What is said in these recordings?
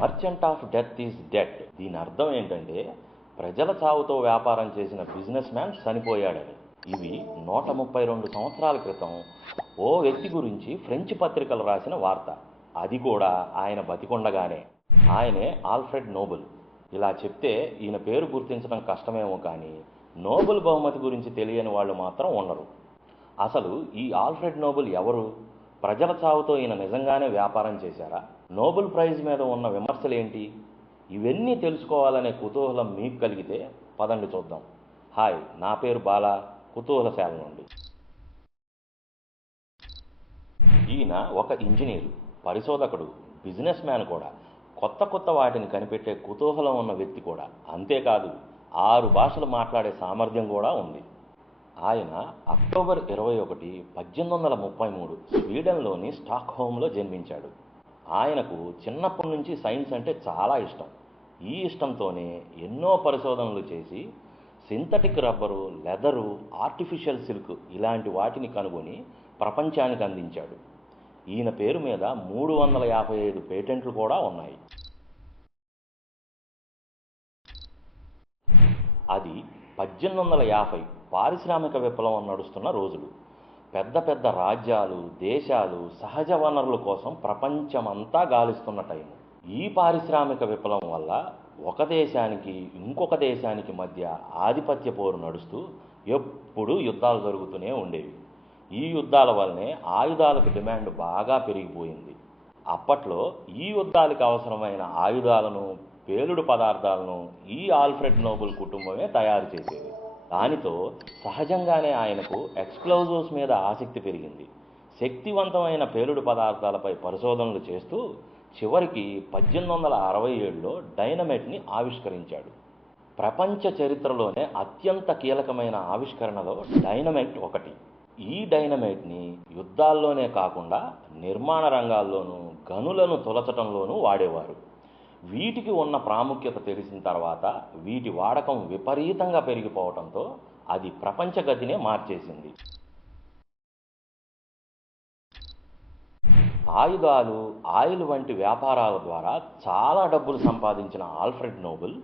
Merchant of death is dead. దీని అర్థం ఏంటంటే ప్రజల చావుతో వ్యాపారం చేసిన బిజినెస్ మ్యాన్ చనిపోయాడని. ఇది 132 సంవత్సరాల క్రితం ఓ వ్యక్తి గురించి ఫ్రెంచ్ పత్రికలు రాసిన వార్త. అది కూడా ఆయన బతికొండగానే. ఆయనే ఆల్ఫ్రెడ్ నోబెల్. ఇలా చెప్తే ఈయన పేరు గుర్తించడం కష్టమేమో కానీ నోబెల్ బహుమతి గురించి తెలియని వాళ్ళు మాత్రం ఉండరు. అసలు ఈ ఆల్ఫ్రెడ్ నోబెల్ ఎవరు? ప్రజల చావుతో ఈయన నిజంగానే వ్యాపారం చేశారా? నోబెల్ ప్రైజ్ మీద ఉన్న విమర్శలు ఏంటి? ఇవన్నీ తెలుసుకోవాలనే కుతూహలం మీకు కలిగితే పదండి చూద్దాం. హాయ్, నా పేరు బాలా, కుతూహలశాల నుండి. ఈయన ఒక ఇంజనీరు, పరిశోధకుడు, బిజినెస్ మ్యాన్ కూడా. కొత్త వాటిని కనిపెట్టే కుతూహలం ఉన్న వ్యక్తి కూడా. అంతేకాదు 6 భాషలు మాట్లాడే సామర్థ్యం కూడా ఉంది. ఆయన అక్టోబర్ 21, 1833 స్వీడన్లోని స్టాక్హోమ్లో జన్మించాడు. ఆయనకు చిన్నప్పటి నుంచి సైన్స్ అంటే చాలా ఇష్టం. ఈ ఇష్టంతోనే ఎన్నో పరిశోధనలు చేసి synthetic rubber, leather, artificial silk ఇలాంటి వాటిని కనుగొని ప్రపంచానికి అందించాడు. ఈయన పేరు మీద 355 పేటెంట్లు కూడా ఉన్నాయి. అది 1850 పారిశ్రామిక విప్లవం నడుస్తున్న రోజులు. పెద్ద రాజ్యాలు, దేశాలు సహజ వనరుల కోసం ప్రపంచమంతా గాలిస్తున్న టైం. ఈ పారిశ్రామిక విప్లవం వల్ల ఒక దేశానికి ఇంకొక దేశానికి మధ్య ఆధిపత్య పోరు నడుస్తూ ఎప్పుడూ యుద్ధాలు జరుగుతూనే ఉండేవి. ఈ యుద్ధాల వల్లనే ఆయుధాలకు డిమాండ్ బాగా పెరిగిపోయింది. అప్పట్లో ఈ యుద్ధాలకు అవసరమైన ఆయుధాలను, పేలుడు పదార్థాలను ఈ ఆల్ఫ్రెడ్ నోబెల్ కుటుంబమే తయారు చేసేది. దానితో సహజంగానే ఆయనకు ఎక్స్ప్లోజివ్స్ మీద ఆసక్తి పెరిగింది. శక్తివంతమైన పేలుడు పదార్థాలపై పరిశోధనలు చేస్తూ చివరికి 1867లో డైనమైట్ని ఆవిష్కరించాడు. ప్రపంచ చరిత్రలోనే అత్యంత కీలకమైన ఆవిష్కరణలో డైనమైట్ ఒకటి. ఈ డైనమైట్ని యుద్ధాల్లోనే కాకుండా నిర్మాణ రంగాల్లోనూ, గనులను తొలచటంలోనూ వాడేవారు. వీటికి ఉన్న ప్రాముఖ్యత తెలిసిన తర్వాత వీటి వాడకం విపరీతంగా పెరిగిపోవడంతో అది ప్రపంచ గతినే మార్చేసింది. ఆయుధాలు, ఆయిల్ వంటి వ్యాపారాల ద్వారా చాలా డబ్బులు సంపాదించిన ఆల్ఫ్రెడ్ నోబెల్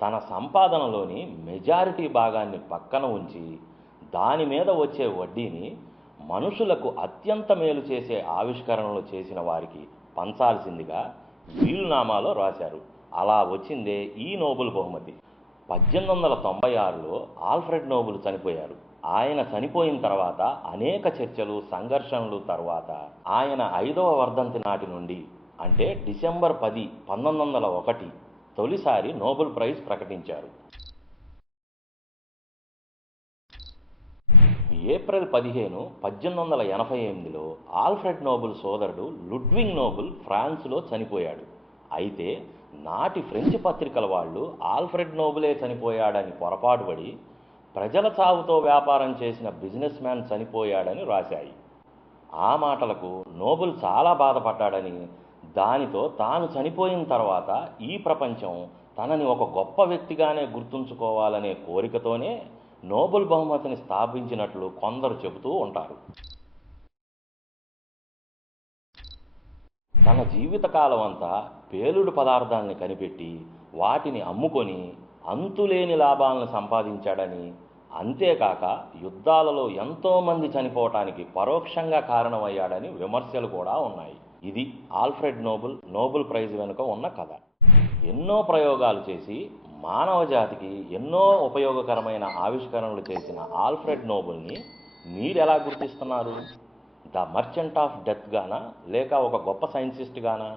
తన సంపాదనలోని మెజారిటీ భాగాన్ని పక్కన ఉంచి దాని మీద వచ్చే వడ్డీని మనుషులకు అత్యంత మేలు చేసే ఆవిష్కరణలు చేసిన వారికి పంచాల్సిందిగా వీలునామాలో రాశారు. అలా వచ్చిందే ఈ నోబెల్ బహుమతి. 1896లో ఆల్ఫ్రెడ్ నోబెల్ చనిపోయారు. ఆయన చనిపోయిన తర్వాత అనేక చర్చలు, సంఘర్షణలు తర్వాత ఆయన 5వ వర్ధంతి నాటి నుండి అంటే డిసెంబర్ 10, 1901 తొలిసారి నోబెల్ ప్రైజ్ ప్రకటించారు. ఏప్రిల్ 15, 1888లో ఆల్ఫ్రెడ్ నోబెల్ సోదరుడు లుడ్విగ్ నోబెల్ ఫ్రాన్స్లో చనిపోయాడు. అయితే నాటి ఫ్రెంచ్ పత్రికల వాళ్ళు ఆల్ఫ్రెడ్ నోబెలే చనిపోయాడని పొరపాటుపడి ప్రజల చావుతో వ్యాపారం చేసిన బిజినెస్ మ్యాన్ చనిపోయాడని రాశాయి. ఆ మాటలకు నోబెల్ చాలా బాధపడ్డాడని, దానితో తాను చనిపోయిన తర్వాత ఈ ప్రపంచం తనని ఒక గొప్ప వ్యక్తిగానే గుర్తుంచుకోవాలనే కోరికతోనే నోబెల్ బహుమతిని స్థాపించినట్లు కొందరు చెబుతూ ఉంటారు. తన జీవితకాలం అంతా పేలుడు పదార్థాలని కనిపెట్టి వాటిని అమ్ముకొని అంతులేని లాభాలను సంపాదించాడని, అంతేకాక యుద్ధాలలో ఎంతోమంది చనిపోవటానికి పరోక్షంగా కారణమయ్యాడని విమర్శలు కూడా ఉన్నాయి. ఇది ఆల్ఫ్రెడ్ నోబెల్ ప్రైజ్ వెనుక ఉన్న కథ. ఎన్నో ప్రయోగాలు చేసి మానవ జాతికి ఎన్నో ఉపయోగకరమైన ఆవిష్కరణలు చేసిన ఆల్ఫ్రెడ్ నోబెల్ని మీరెలా గుర్తిస్తున్నారు? ద మర్చెంట్ ఆఫ్ డెత్ గానా, లేక ఒక గొప్ప సైంటిస్ట్ గానా?